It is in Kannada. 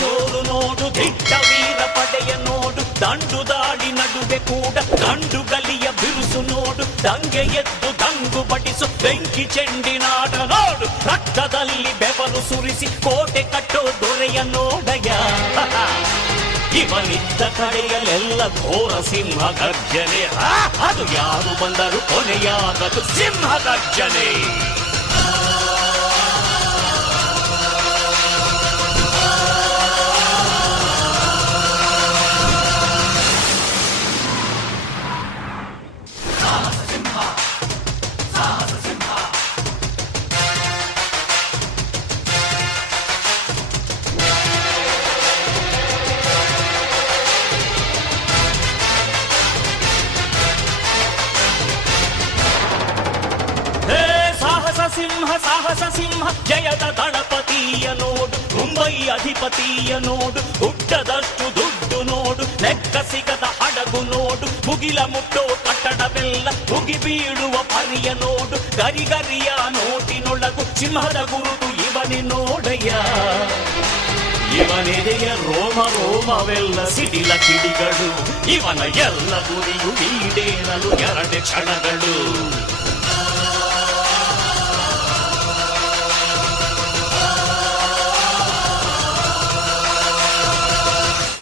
ಜೋರು ನೋಡು, ದಿಟ್ಟ ವೀರ ಪಡೆಯ ನೋಡು, ದಂಡು ದಾಳಿ ನಡುವೆ ಕೂಡ ಗಂಡು ಗಲಿಯ ಬಿರುಸು ನೋಡು, ದಂಗೆ ಎದ್ದು ದಂಗು ಬಡಿಸು ಬೆಂಕಿ ಚೆಂಡಿನಾಟ ನೋಡು, ರಕ್ತದಲ್ಲಿ ಬೆವರು ಸುರಿಸಿ ಕೋಟೆ ಕಟ್ಟೋ ದೊರೆಯ ನೋಡಯ್ಯ. ಇವನಿದ್ದ ಕಡೆಯಲ್ಲೆಲ್ಲ ಘೋರ ಸಿಂಹ ಗರ್ಜನೆ, ಅದು ಯಾರು ಬಂದರು ಕೊನೆಯಾಗದು ಸಿಂಹ ಗರ್ಜನೆ. ಸಿಂಹ ಸಾಹಸ ಸಿಂಹ ಜಯದ ದಳಪತಿಯ ನೋಡು, ಮುಂಬೈ ಅಧಿಪತಿಯ ನೋಡು, ಹುಟ್ಟದಷ್ಟು ದುಡ್ಡು ನೋಡು, ಲೆಕ್ಕ ಸಿಗದ ಹಡಗು ನೋಡು, ಮುಗಿಲ ಮುಟ್ಟೋ ಕಟ್ಟಡವೆಲ್ಲ ಮುಗಿ ಬೀಳುವ ಪರಿಯ ನೋಡು, ಗರಿಗರಿಯ ನೋಟಿನೊಳಗು ಸಿಂಹದ ಗುರುತು ಇವನೇ ನೋಡಯ್ಯ. ಇವನೆದೆಯ ರೋಮ ರೋಮವೆಲ್ಲ ಸಿಡಿಲ ಕಿಡಿಗಳು, ಇವನ ಎಲ್ಲ ಗುರಿಯು ಈಡೇರಲು 2 ಕ್ಷಣಗಳು.